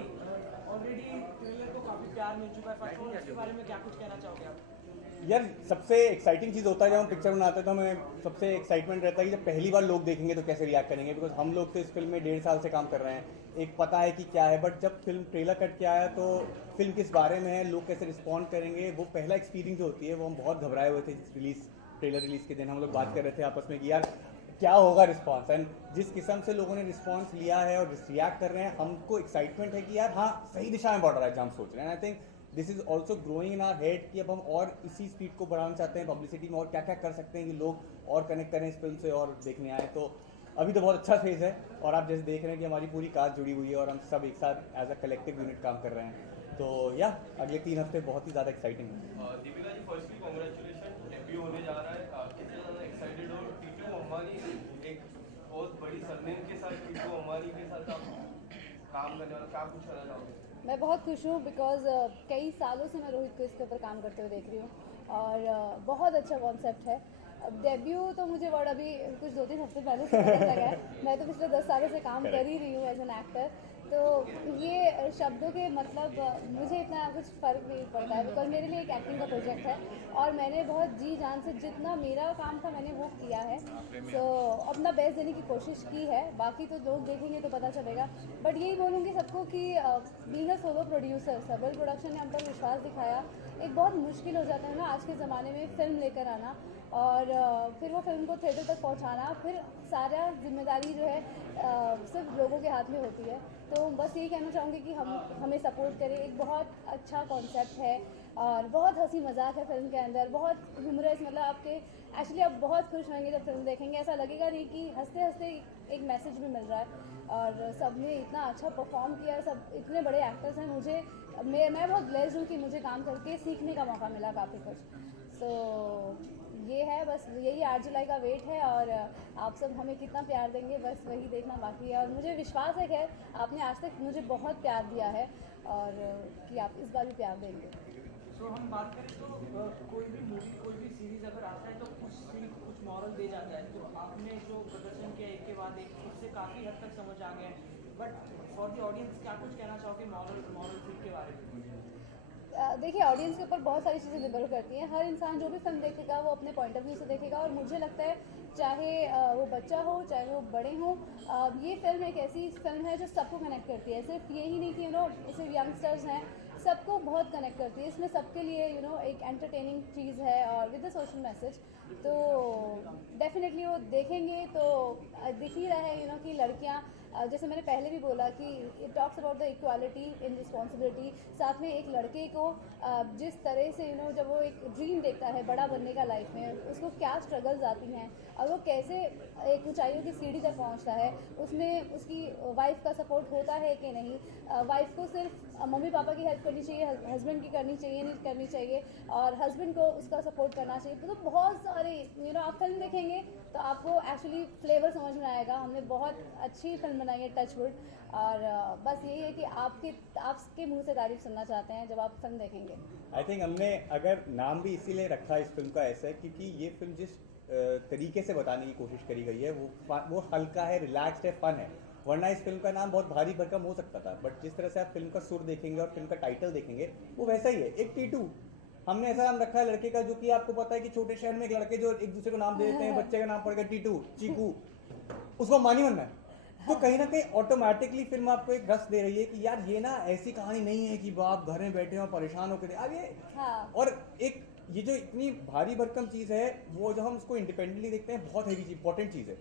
भाई, already trailer को काफी प्यार मिल चुका है फर्स्ट वन, इसके बारे में क्या कुछ कहना चाहोगे आप? यार सबसे एक्साइटिंग चीज़ होता है जब हम पिक्चर बनाते हैं तो हमें सबसे एक्साइटमेंट रहता है कि जब पहली बार लोग देखेंगे तो कैसे रिएक्ट करेंगे, बिकॉज हम लोग तो इस फिल्म में 1.5 साल से काम कर रहे हैं, एक पता है कि क्या है, बट जब फिल्म ट्रेलर कट के आया तो फिल्म किस बारे में है, लोग कैसे रिस्पॉन्ड करेंगे, वो पहला एक्सपीरियंस जो होती है वो हम बहुत घबराए हुए थे। ट्रेलर रिलीज के दिन हम लोग बात कर रहे थे आपस में कि यार क्या होगा रिस्पॉन्स, एंड जिस किस्म से लोगों ने रिस्पॉन्स लिया है और रिएक्ट कर रहे हैं, हमको एक्साइटमेंट है कि यार हाँ सही दिशा में बढ़ रहा है जो हम सोच रहे हैं। I think this is also growing in are head कि अब हम और इसी स्पीड को बढ़ाना चाहते हैं पब्लिसिटी में, और क्या क्या कर सकते हैं कि लोग और कनेक्ट करें इस फिल्म से और देखने आए। तो अभी तो बहुत अच्छा फेज है, और आप जैसे देख रहे हैं कि हमारी पूरी कास्ट जुड़ी हुई है और हम सब एक साथ एज अ कलेक्टिव यूनिट काम कर रहे हैं। तो या अगले 3 हफ्ते बहुत ही ज़्यादा एक्साइटिंग है। Deepika ji, firstly congratulation, debut होने जा रहा है। कितने ज़्यादा एक्साइटेड हो? टीटू अम्बानी एक बहुत बड़ी सरनेम के साथ, टीटू अम्बानी के साथ आप काम करने वाला, क्या कुछ करना चाहोगे? मैं बहुत खुश हूँ बिकॉज कई सालों से मैं रोहित को इसके ऊपर काम करते हुए देख रही हूँ और बहुत अच्छा कॉन्सेप्ट है। डेब्यू तो मुझे वर्ड अभी कुछ 2-3 हफ्ते पहले से पता लगा है। मैं तो पिछले 10 सालों से काम कर ही रही हूँ एज एन एक्टर। तो ये शब्दों के मतलब मुझे इतना कुछ फ़र्क नहीं पड़ता है बिकॉज मेरे लिए एक एक्टिंग का प्रोजेक्ट है और मैंने बहुत जी जान से जितना मेरा काम था मैंने वो किया है। सो अपना बेस्ट देने की कोशिश की है, बाकी तो लोग देखेंगे तो पता चलेगा। बट यही बोलूँगी सबको कि बीइंग अ सोलो प्रोड्यूसर, सबल प्रोडक्शन ने हम पर विश्वास दिखाया। एक बहुत मुश्किल हो जाता है ना आज के ज़माने में फ़िल्म लेकर आना और फिर वो फिल्म को थिएटर तक पहुंचाना, फिर सारा जिम्मेदारी जो है सिर्फ लोगों के हाथ में होती है। तो बस यही कहना चाहूँगी कि हम हमें सपोर्ट करें। एक बहुत अच्छा कॉन्सेप्ट है और बहुत हंसी मजाक है फिल्म के अंदर, बहुत ह्यूमरस। मतलब आपके एक्चुअली आप बहुत खुश होंगे जब फिल्म देखेंगे, ऐसा लगेगा नहीं कि हंसते हंसते एक मैसेज भी मिल रहा है। और सब ने इतना अच्छा परफॉर्म किया है, सब इतने बड़े एक्टर्स हैं। मैं बहुत ब्लेस्ड हूँ कि मुझे काम करके सीखने का मौका मिला काफ़ी कुछ। सो ये है, बस यही 8 जुलाई का वेट है और आप सब हमें कितना प्यार देंगे बस वही देखना बाकी है। और मुझे विश्वास है खैर आपने आज तक मुझे बहुत प्यार दिया है और कि आप इस बार भी प्यार देंगे। सो हम बात करें तो कोई भी मूवी, कोई भी सीरीज अगर आता है तो कुछ सीख, कुछ मॉरल दे जाता है। तो आपने जो प्रदर्शन किया एक के बाद एक, उससे काफ़ी हद तक समझ आ गया है। बट फॉर द ऑडियंस क्या कुछ कहना चाहोगे मॉरल मॉरल सीख के बारे में? देखिए ऑडियंस के ऊपर बहुत सारी चीज़ें निर्भर करती हैं। हर इंसान जो भी फिल्म देखेगा वो अपने पॉइंट ऑफ व्यू से देखेगा और मुझे लगता है चाहे वो बच्चा हो चाहे वो बड़े हों, ये फिल्म एक ऐसी फिल्म है जो सबको कनेक्ट करती है। सिर्फ ये ही नहीं कि सिर्फ यंगस्टर्स हैं, सबको बहुत कनेक्ट करती है। इसमें सबके लिए एक एंटरटेनिंग चीज़ है और विद द सोशल मैसेज। तो डेफिनेटली वो देखेंगे तो दिख ही रहा है कि लड़कियां, जैसे मैंने पहले भी बोला कि it talks about the equality in responsibility. साथ में एक लड़के को जिस तरह से जब वो एक ड्रीम देखता है बड़ा बनने का लाइफ में, उसको क्या स्ट्रगल्स आती हैं और वो कैसे एक ऊंचाइयों की सीढ़ी तक पहुंचता है, उसमें उसकी वाइफ का सपोर्ट होता है कि नहीं, वाइफ को सिर्फ मम्मी पापा की हेल्प करनी चाहिए, हस्बैंड की करनी चाहिए नहीं करनी चाहिए, और हस्बैंड को उसका सपोर्ट करना चाहिए। तो बहुत सारे आप फिल्म देखेंगे तो आपको एक्चुअली फ्लेवर समझ में आएगा। हमने बहुत अच्छी फिल्म बनाई है टचवुड, और बस यही है कि आपके मुंह से तारीफ सुनना चाहते हैं जब आप फिल्म देखेंगे। आई थिंक हमने अगर नाम भी इसीलिए रखा है इस फिल्म का ऐसा है क्योंकि ये फिल्म जिस तरीके से बताने की कोशिश करी गई है वो हल्का है, रिलैक्स्ड है, फन है। वरना इस फिल्म का नाम बहुत भारी भरकम हो सकता था, बट जिस तरह से आप फिल्म का सुर देखेंगे और फिल्म का टाइटल देखेंगे वो वैसा ही है, एक टीटू। हमने ऐसा नाम रखा है लड़के का जो कि आपको पता है कि छोटे शहर में एक लड़के जो एक दूसरे को नाम दे देते हैं, बच्चे का नाम पड़ गया टीटू, चीकू, उसको मानी बनना है। तो कहीं ना कहीं ऑटोमेटिकली फिल्म आपको एक रस दे रही है कि यार ये ना ऐसी कहानी नहीं है कि आप घर में बैठे हो परेशान होकर अब ये। हाँ। और एक ये जो इतनी भारी भरकम चीज़ है वो जब हम उसको इंडिपेंडेंटली देखते हैं बहुत हैवी इंपॉर्टेंट चीज़ है,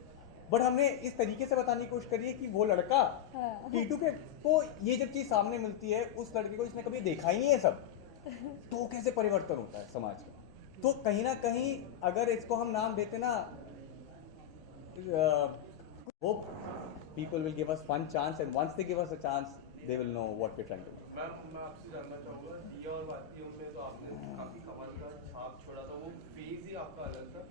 बट हमने इस तरीके से बताने की कोशिश करी है कि वो लड़का हाँ। टीटू के को ये जब चीज़ सामने मिलती है उस लड़के को जिसने कभी देखा ही नहीं है सब, तो कैसे परिवर्तन होता है समाज का। तो कहीं ना कहीं अगर इसको हम नाम देते ना hope people will give us one chance, and once they give us a chance they will know what we're trying to do. मैं आपसे जानना चाहूँगा, दिया और बातियों में तो आपने काफ़ी कमाल का छाप छोड़ा था, वो फेज ही आपका अलग था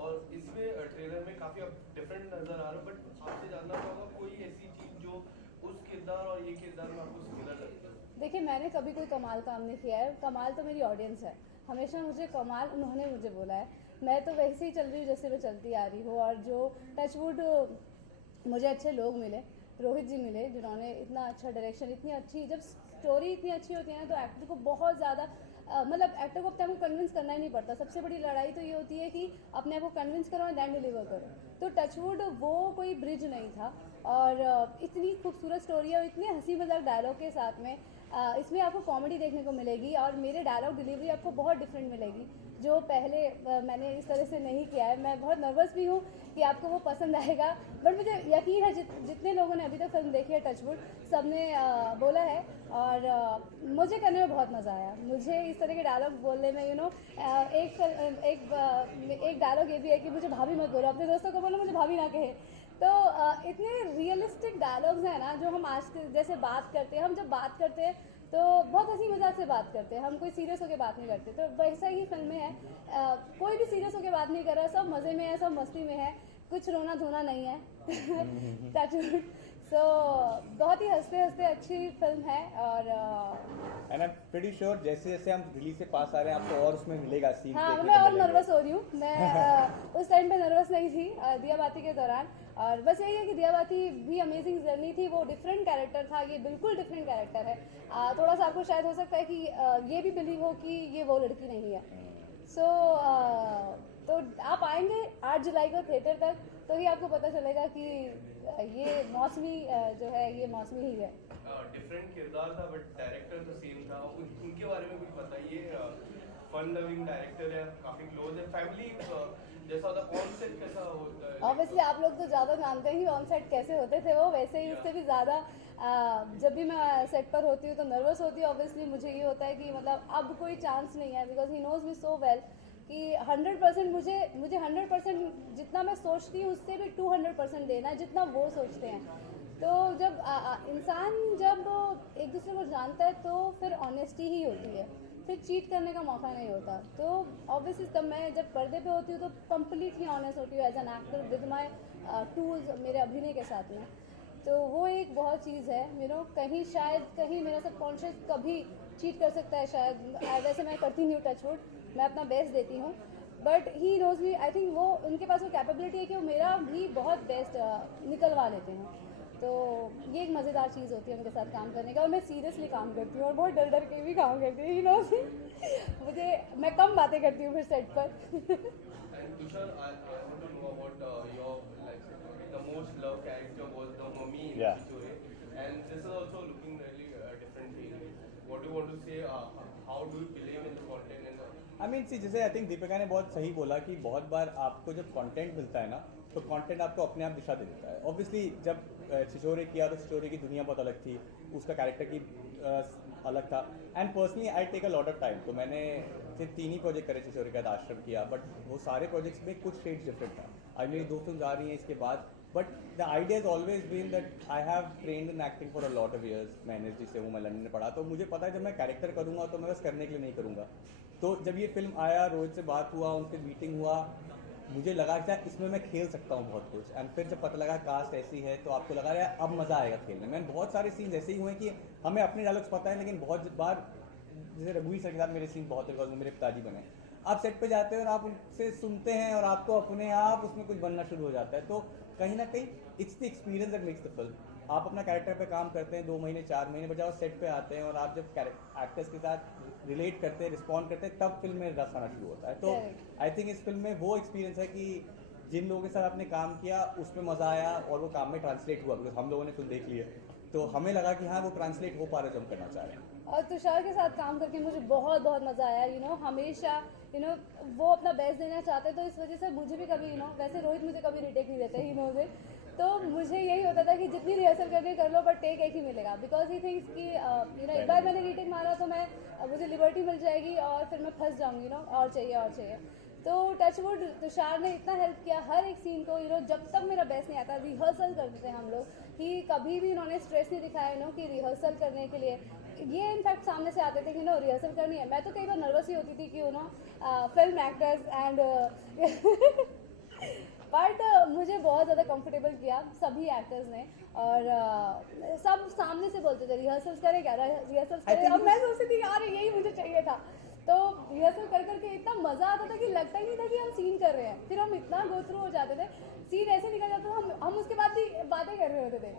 और इसमें ट्रेलर में काफ़ी आप डिफरेंट नज़र आ रहे हो। बट आपसे जानना चाहूँगा कोई ऐसी चीज़ जो उस किरदार और ये किरदार में आपको सिमिलर लगती है? देखिए मैंने कभी कोई कमाल काम नहीं किया है, कमाल तो मेरी ऑडियंस है। हमेशा मुझे कमाल उन्होंने मुझे बोला है, मैं तो वैसे ही चल रही हूँ जैसे मैं चलती आ रही हूँ। और जो टचवुड मुझे अच्छे लोग मिले, रोहित जी मिले, जिन्होंने इतना अच्छा डायरेक्शन, इतनी अच्छी, जब स्टोरी इतनी अच्छी होती है ना तो एक्टर को बहुत ज़्यादा मतलब एक्टर को अपने आप को कन्विंस करना ही नहीं पड़ता। सबसे बड़ी लड़ाई तो ये होती है कि अपने आप को कन्विंस करो और दैन डिलीवर करो। तो टचवुड वो कोई ब्रिज नहीं था, और इतनी खूबसूरत स्टोरी है और इतने हंसी मजाक डायलॉग के साथ में इसमें आपको कॉमेडी देखने को मिलेगी और मेरे डायलॉग डिलीवरी आपको बहुत डिफरेंट मिलेगी, जो पहले मैंने इस तरह से नहीं किया है। मैं बहुत नर्वस भी हूँ कि आपको वो पसंद आएगा, बट मुझे यकीन है जितने लोगों ने अभी तक फिल्म देखी है टचवुड, सबने बोला है, और मुझे करने में बहुत मज़ा आया। मुझे इस तरह के डायलॉग बोलने में एक डायलॉग ये भी है कि मुझे भाभी मत बोलो, अपने दोस्तों को बोलो मुझे भाभी ना कहे। तो इतने रियलिस्टिक डायलॉग्स हैं ना, जो हम आज जैसे बात करते हैं, हम जब बात करते हैं तो बहुत हंसी मजाक से बात करते हैं, हम कोई सीरियस होकर बात नहीं करते। तो वैसा ही फिल्म में है, कोई भी सीरियस होकर बात नहीं कर रहा, सब मज़े में है, सब मस्ती में है, कुछ रोना धोना नहीं है। सो बहुत ही हंसते हंसते अच्छी फिल्म है। और and I am pretty sure जैसे जैसे हम रिलीज से पास आ रहे हैं आपको और उसमें मिलेगा सीन। हाँ, मैं और नर्वस हो रही हूँ। मैं उस टाइम पे नर्वस नहीं थी दियाबाती के दौरान, और बस यही है कि दियाबाती भी अमेजिंग जर्नी थी। वो डिफरेंट कैरेक्टर था, ये बिल्कुल डिफरेंट कैरेक्टर है। थोड़ा सा आपको शायद हो सकता है कि ये भी बिलीव हो कि ये वो लड़की नहीं है। सो तो आप आएंगे 8 जुलाई को थिएटर तक, तो ही आपको पता चलेगा कि ये मौसमी जो है ये मौसमी ही है। डिफरेंट किरदार था बट डायरेक्टर तो सेम था। उनके बारे में कुछ बताइए। फन लविंग डायरेक्टर है, काफी क्लोज है, फैमिली जैसा होता है। ऑन सेट कैसा होता है? ऑब्वियसली आप लोग तो ज़्यादा जानते हैं कि ऑन सेट कैसे होते थे वो, वैसे ही उससे भी ज़्यादा जब भी मैं सेट पर होती हूँ तो नर्वस होती हूँ। ऑब्वियसली मुझे ये होता है कि मतलब अब कोई चांस नहीं है, because he knows me so well कि 100% मुझे 100% जितना मैं सोचती हूँ उससे भी 200% देना है, जितना वो सोचते हैं। तो जब इंसान जब एक दूसरे को जानता है तो फिर ऑनेस्टी ही होती है, फिर चीट करने का मौका नहीं होता। तो ऑब्वियसली तब मैं जब पर्दे पे होती हूँ तो कम्प्लीटली ऑनेस्ट होती हूँ as an actor with my tools, मेरे अभिनय के साथ में। तो वो एक बहुत चीज़ है, कहीं शायद कहीं मेरा सबकॉन्शियस कभी चीट कर सकता है शायद। वैसे मैं करती नहीं हूँ टचवुड, मैं अपना बेस्ट देती हूँ, but he knows me. I think वो उनके पास वो कैपेबिलिटी है कि वो मेरा भी बहुत बेस्ट निकलवा लेते हैं। तो ये एक मज़ेदार चीज़ होती है उनके साथ काम करने का, और मैं सीरियसली काम करती हूँ और बहुत डर डर के भी काम करती हूँ। मैं कम बातें करती हूँ फिर सेट पर। And Tushar, I want to know about your the most loved character was the mummy in Yeah. Chichore, and this is also looking really differently. What do you want to say? How do you believe in the content and I mean see जैसे I think Deepika ने बहुत सही बोला कि बहुत बार आपको जब content मिलता है ना तो कंटेंट आपको अपने आप दिशा दे देता है। ऑब्वियसली जब छिछोरे किया तो छिछोरे की दुनिया बहुत अलग थी, उसका कैरेक्टर की अलग था। And personally I take a lot of time. तो मैंने सिर्फ 3 ही प्रोजेक्ट करे छिछोरे के बाद, आश्रम किया, बट वो सारे प्रोजेक्ट्स में कुछ शेड्स डिफरेंट था। आज मेरी 2 फिल्म आ रही हैं इसके बाद, but the idea is always been that I have trained in acting for a lot of years. मैं एनएसडी से हूँ, मैं लंदन में पढ़ा, तो मुझे पता है जब मैं कैरेक्टर करूँगा तो मैं बस करने के लिए नहीं करूँगा। तो जब ये फिल्म आया, रोहित से बात हुआ, उनसे मीटिंग हुआ, मुझे लगा कि इसमें मैं खेल सकता हूँ बहुत कुछ। एंड फिर जब पता लगा कास्ट ऐसी है तो आपको लगा यार अब मज़ा आएगा खेलने में। बहुत सारे सीन ऐसे ही हुए कि हमें अपने डायलॉग्स पता है, लेकिन बहुत बार जैसे रघुवीर सर के साथ मेरे सीन बहुत है, मेरे पिताजी बने। आप सेट पे जाते हैं और आप उनसे सुनते हैं और आपको अपने आप उसमें कुछ बनना शुरू हो जाता है। तो कहीं ना कहीं it's the experience that makes the film. आप अपना कैरेक्टर पे काम करते हैं 2 महीने 4 महीने, बजाय सेट पे आते हैं और आप जब एक्टर्स के साथ रिलेट करते हैं, रिस्पॉन्ड करते हैं, तब फिल्म में रस आना शुरू होता है। तो आई थिंक इस फिल्म में वो एक्सपीरियंस है कि जिन लोगों के साथ आपने काम किया उसमें मज़ा आया और वो काम में ट्रांसलेट हुआ, बिकॉज हम लोगों ने फिल्म देख ली है तो हमें लगा कि हाँ वो ट्रांसलेट हो पा रहा है जो हम करना चाह रहे हैं। और तुषार के साथ काम करके मुझे बहुत बहुत मज़ा आया। हमेशा वो अपना बेस्ट देना चाहते, तो इस वजह से मुझे भी कभी वैसे रोहित मुझे कभी रिटेक नहीं देते ही नोज इट। तो मुझे यही होता था कि जितनी रिहर्सल करनी कर लो, बट टेक एक ही मिलेगा, बिकॉज ही थिंक्स कि एक बार मैंने रीटेक मारा तो मुझे लिबर्टी मिल जाएगी और फिर मैं फंस जाऊँगी और चाहिए। तो टचवुड तुषार ने इतना हेल्प किया हर एक सीन को। जब तक मेरा बेस्ट नहीं आता, रिहर्सल करते थे हम लोग, कि कभी भी इन्होंने स्ट्रेस नहीं दिखाया कि रिहर्सल करने के लिए। ये इनफैक्ट सामने से आते थे कि रिहर्सल करनी है। मैं तो कई बार नर्वस ही होती थी कि फिल्म एक्टर्स एंड बट मुझे बहुत ज़्यादा कंफर्टेबल किया सभी एक्टर्स ने, और सब सामने से बोलते थे रिहर्सल्स करें क्या, रिहर्सल्स करें। अब मैं सोचती थी यार यही मुझे चाहिए था। तो रिहर्सल कर करके इतना मज़ा आता था कि लगता ही नहीं था कि हम सीन कर रहे हैं। फिर हम इतना गो थ्रू हो जाते थे, सीन ऐसे निकल जाता था, हम उसके बाद भी बातें कर रहे होते थे।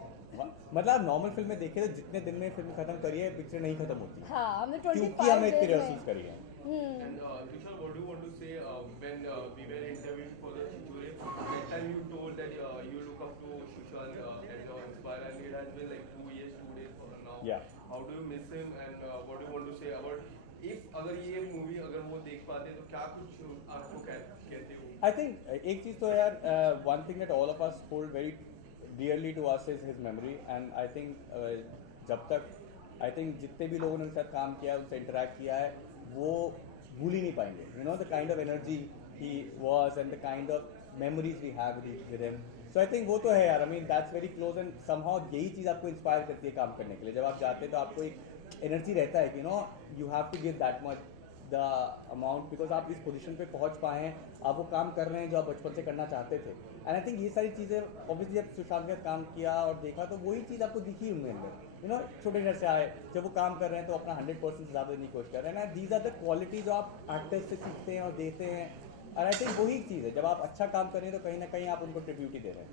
मतलब नॉर्मल फिल्म में देखे तो जितने दिन में फिल्म खत्म करी है पिक्चर नहीं खत्म होती हाँ हमने क्योंकि 25 हमने इतनी days रिहर्सल्स में करी है And Tushar, what do you want to say when we were interviewed for the Chichure? That time you told that you look up to Sushant and you're inspired, and it has been like 2 years, 2 days for now. Yeah. How do you miss him, and what do you want to say about if अगर ये movie अगर वो देख पाते तो क्या कुछ आपको कहते हो? आई थिंक एक चीज़ तो यार one thing that all of us hold very dearly to us is his memory and I think जब तक आई थिंक जितने भी लोगों ने उनके साथ काम किया उनसे इंटरेक्ट किया है वो भूल ही नहीं पाएंगे you know the kind of energy he was and the kind of memories we have with him so I think वो तो है यार I mean that's very close and somehow यही चीज़ आपको इंस्पायर करती है काम करने के लिए जब आप जाते हैं तो आपको एक एनर्जी रहता है कि you know you have to give that much the amount because आप इस पोजीशन पे पहुंच पाए हैं आप वो काम कर रहे हैं जो आप बचपन से करना चाहते थे एंड आई थिंक ये सारी चीज़ें ऑब्वियसली जब सुशांत के साथ काम किया और देखा तो वही चीज़ आपको दिखी उनके अंदर यू नो छोटे घर से आए जब वो काम कर रहे हैं तो अपना 100% ज़्यादा देने की कोशिश कर रहे हैं and these are the quality जो आप आर्टिस्ट से सीखते हैं और देते हैं और आई थिंक वही चीज़ है जब आप अच्छा काम कर रहे हैं तो कहीं ना कहीं आप उनको ट्रिब्यूट ही दे रहे हैं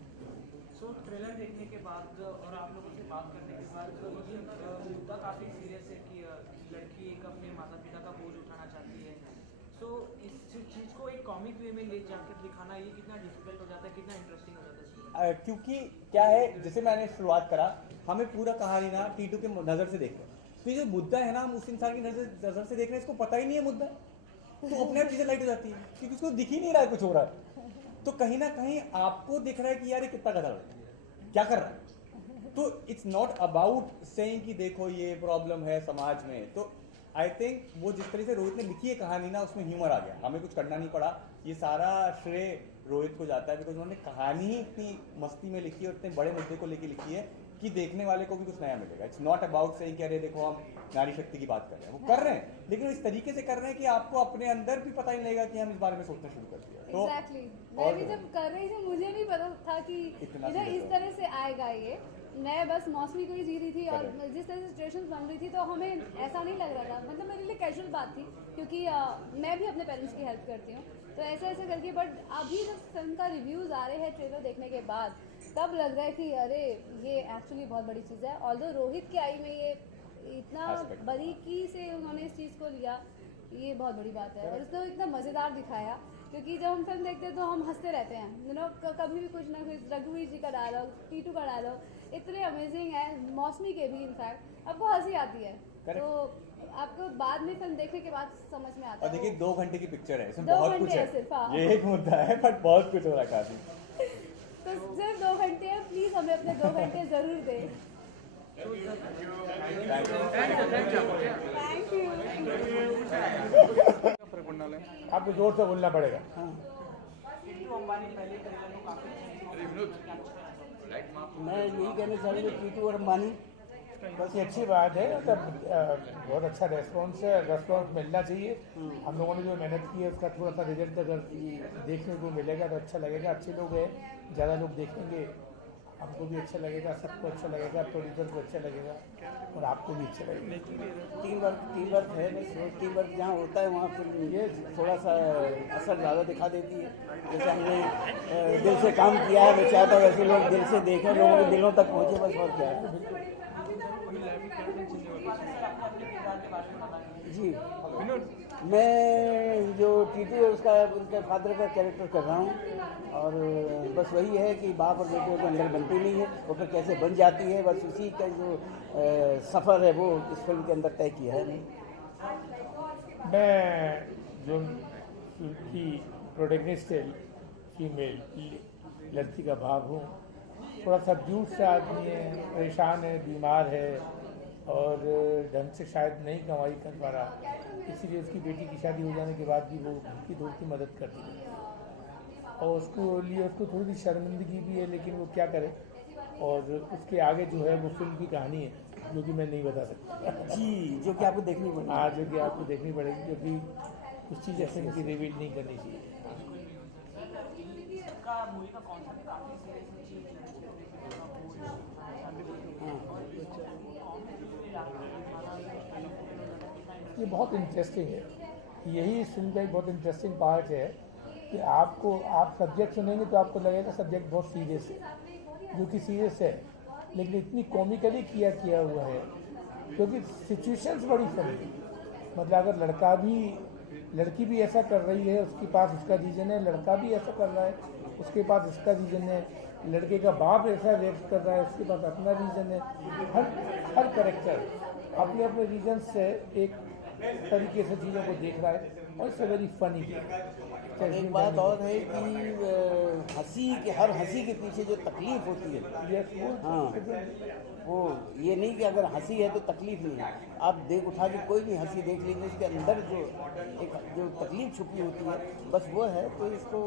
सो ट्रेलर देखने के बाद और आप लोगों से बात करने के बाद ये मुद्दा काफ़ी सीरियस है कि लड़की एक अपने माता पिता का बोझ उठाना चाहती है सो इस चीज़ को एक कॉमिक वे में ले जाकर दिखाना ये कितना डिफिकल्ट हो जाता है कितना इंटरेस्टिंग हो जाता है क्योंकि क्या है जैसे मैंने शुरुआत करा हमें पूरा कहानी ना टीटू के नज़र से देखते हैं तो ये जो मुद्दा है ना हम उस इंसान की नज़र से देख रहे हैं इसको पता ही नहीं है मुद्दा तो अपने आप चीज़ें लाइट हो जाती है क्योंकि उसको दिख ही नहीं रहा है कुछ हो रहा है तो कहीं ना कहीं आपको दिख रहा है कि यार ये कितना गधा है क्या कर रहा है तो इट्स नॉट अबाउट सेइंग कि देखो ये प्रॉब्लम है समाज में तो आई थिंक वो जिस तरह से रोहित ने लिखी है कहानी ना उसमें ह्यूमर आ गया हमें कुछ करना नहीं पड़ा ये सारा श्रेय रोहित को जाता है बिकॉज उन्होंने कहानी ही इतनी मस्ती में लिखी है और इतने बड़े मुद्दे को लेके लिखी है कि देखने वाले को भी कुछ नया मिलेगा इट्स नॉट अबाउट सेइंग कि अरे देखो हम नारी शक्ति की बात कर रहे हैं वो कर रहे हैं लेकिन इस तरीके से कर रहे हैं कि आपको अपने अंदर भी पता ही नहीं लगेगा कि हम इस बारे में सोचना शुरू कर दिया तो Exactly. मैं भी जब कर रही थी मुझे नहीं पता था कि इतना इधर इस तरह से आएगा ये मैं बस मौसमी को ही जी रही थी और Correct. जिस तरह से सिचुएशन बन रही थी तो हमें ऐसा नहीं लग रहा था मतलब मेरे लिए कैजुअल बात थी क्योंकि मैं भी अपने पेरेंट्स की हेल्प करती हूँ तो ऐसे ऐसे करके बट अभी जब फिल्म का रिव्यूज़ आ रहे हैं ट्रेलर देखने के बाद तब लग रहा है कि अरे ये एक्चुअली बहुत बड़ी चीज़ है ऑल्दो रोहित की आई में ये इतना Aspect. बारीकी से उन्होंने इस चीज़ को लिया ये बहुत बड़ी बात है और उसने इतना मज़ेदार दिखाया क्योंकि जब हम फिल्म देखते हैं तो हम हंसते रहते हैं यू नो कभी भी कुछ ना कुछ रघुवीर जी का डायलॉग टीटू का डायलॉग इतने अमेजिंग है मौसमी के भी इनफैक्ट आपको हंसी आती है Correct. तो आपको बाद में फिल्म देखने के बाद समझ में आता और है देखिए 2 घंटे की पिक्चर है इसमें 2 बहुत कुछ घंटे है है सिर्फ, हाँ। ये एक मुद्दा है बट बहुत कुछ हो रहा है काफी तो सिर्फ 2 घंटे है प्लीज़ हमें अपने 2 घंटे ज़रूर दें थैंक यू आपको जोर से बोलना पड़ेगा टीटू अंबानी पहले ट्रेलर को काफ़ी मैं यही कहना चाहूँगा टीटू और अंबानी बस ये अच्छी बात है मतलब बहुत अच्छा रेस्पॉन्स मिलना चाहिए हम लोगों ने जो मेहनत की है उसका थोड़ा सा रिजल्ट अगर देखने को मिलेगा तो अच्छा लगेगा अच्छे लोग हैं ज़्यादा लोग देखेंगे हमको भी अच्छा लगेगा सबको अच्छा लगेगा प्रोड्यूसर को अच्छा लगेगा और आपको भी अच्छा लगेगा टीम वर्क है बस टीम वर्क जहाँ होता है वहाँ फिर ये थोड़ा सा असर ज़्यादा दिखा देती है जैसे हमने दिल से काम किया है मैं चाहता हूँ ऐसे लोग दिल से देखें लोगों के दिलों तक पहुँचे बस और क्या है जी मैं जो टीटू है उसका उनके फादर का कैरेक्टर कर रहा हूँ और बस वही है कि बाप और बेटे के अंदर बनती नहीं है वो फिर कैसे बन जाती है बस उसी का जो सफ़र है वो इस फिल्म के अंदर तय किया है मैं जो की प्रोटेगनिस्ट है फीमेल लड़की का भाग हूँ थोड़ा सबड्यूट से आदमी है परेशान है बीमार है और ढंग से शायद नहीं कमाई कर पा रहा इसीलिए उसकी बेटी की शादी हो जाने के बाद भी वो उसकी थोड़ी सी मदद करती है और उसको लिए उसको थोड़ी सी शर्मिंदगी भी है लेकिन वो क्या करे और उसके आगे जो है वो फिल्म की कहानी है जो कि मैं नहीं बता सकता जी जो कि आपको देखनी पड़ेगी हाँ जो कि आपको देखनी पड़ेगी क्योंकि कुछ चीज़ फिल्म की रिवील नहीं करनी चाहिए मूवी का कॉन्सेप्ट काफ़ी सीरियस ये बहुत इंटरेस्टिंग है यही इस फिल्म का एक बहुत इंटरेस्टिंग पार्ट है कि आप सब्जेक्ट सुनेंगे तो आपको लगेगा सब्जेक्ट बहुत सीरियस है जो कि सीरियस है लेकिन इतनी कॉमिकली किया हुआ है क्योंकि सिचुएशंस बड़ी फनी है। मतलब अगर लड़की भी ऐसा कर रही है, उसके पास उसका रीज़न है, लड़का भी ऐसा कर रहा है, उसके पास उसका रीज़न है, लड़के का बाप ऐसा रिएक्ट कर रहा है, उसके पास अपना रीज़न है। हर कैरेक्टर अपने अपने रीज़न से एक तरीके से चीज़ों को देख रहा है और इट्स वेरी फनी। एक बात और है कि हर हंसी के पीछे जो तकलीफ होती है, हाँ, वो ये नहीं कि अगर हंसी है तो तकलीफ नहीं है। आप देख उठा के कोई भी हंसी देख लीजिए, उसके अंदर जो तकलीफ छुपी होती है, बस वो है। तो इसको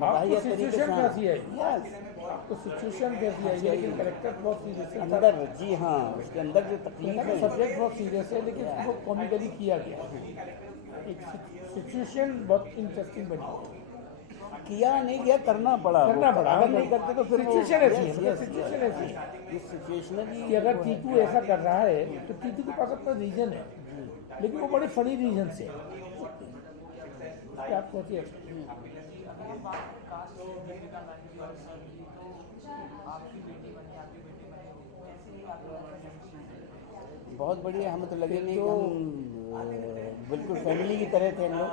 आपको सिचुएशन कैसी है, आपको सिचुएशन कैसी है, लेकिन कैरेक्टर बहुत सीरियस है अंदर, जी हाँ, उसके अंदर जो तकलीफ है, सब्जेक्ट बहुत सीरियस है, लेकिन उसको कॉमिकली किया गया है। एक सिचुएशन बहुत इंटरेस्टिंग बनी, किया नहीं किया, करना पड़ा। अगर नहीं करते तो फिर सिचुएशन ऐसी है, सिचुएशन ऐसी है सिचुएशनली कि अगर टीटू ऐसा कर रहा है तो टीटू के पास अपना रीजन है, लेकिन वो बड़े फनी रीजन से आपको होती है। बहुत बढ़िया। हमें तो लगे नहीं कि हम बिल्कुल फैमिली की तरह थे हम लोग,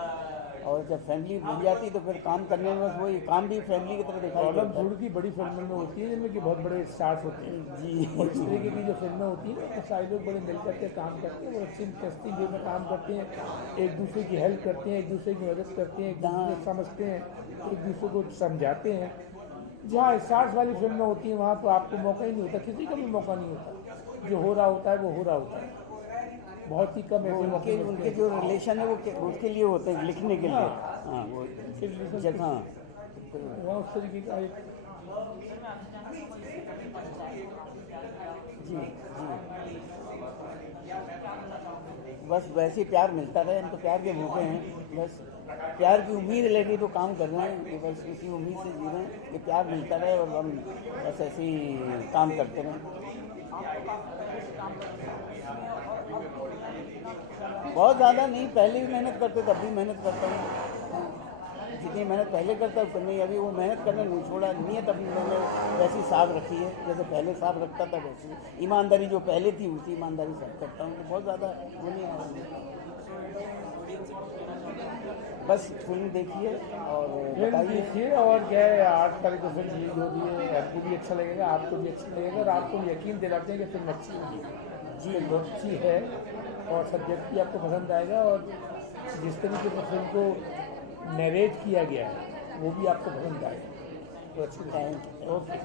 और जब फैमिली बन जाती तो फिर काम करने में बस वही काम भी फैमिली की तरह दिखाई प्रॉब्लम देता है। जुड़ की बड़ी फिल्मों में होती है जिनमें कि बहुत बड़े स्टार्स होते हैं जी, और इस तरीके की जो फिल्में होती हैं तो सारे लोग बड़े मिल करके काम करते हैं, वो अच्छी इंटरेस्टिंग वे में काम करते हैं, एक दूसरे की हेल्प करते हैं, एक दूसरे की मदद करते हैं, एक दूसरे को समझते हैं, एक दूसरे को समझाते हैं। जहाँ स्टार्स वाली फिल्में होती हैं वहाँ तो आपको मौका ही नहीं होता, किसी का भी मौका नहीं होता, जो हो रहा होता है वो हो रहा होता है। बहुत ही कम ऐसे मौके उनके जो रिलेशन है वो उसके लिए होते हैं, लिखने के लिए। हाँ, वो जगह वहाँ उस तरीके का एक जी बस वैसे प्यार मिलता रहे। हम तो प्यार के भूखे हैं, बस प्यार की उम्मीद लेके तो काम कर रहे हैं कि बस इसी उम्मीद से जी रहे हैं कि प्यार मिलता रहे और हम बस ऐसे ही काम करते रहें। बहुत ज़्यादा नहीं, पहले भी मेहनत करते तब भी मेहनत करता हूँ, जितनी मेहनत पहले करता हूँ नहीं, अभी वो मेहनत करना नहीं छोड़ा, नीयत अपनी मैंने वैसी साफ रखी है जैसे पहले साफ रखता था, वैसे ईमानदारी जो पहले थी उसी ईमानदारी से करता हूँ। तो बहुत ज़्यादा वो नहीं है। बस फिल्म देखिए और बताइए। देखिए, और क्या है, 8 तारीख को फिल्म रिलीज हो रही है, आपको भी अच्छा लगेगा, आपको भी अच्छा लगेगा और आपको यकीन दिलाते हैं कि फिल्म अच्छी होगी। जी बहुत अच्छी है और सब्जेक्ट भी आपको पसंद आएगा और जिस तरीके से फिल्म को नरेट किया गया है वो भी आपको पसंद आएगा। तो अच्छी, थैंक यू। ओके।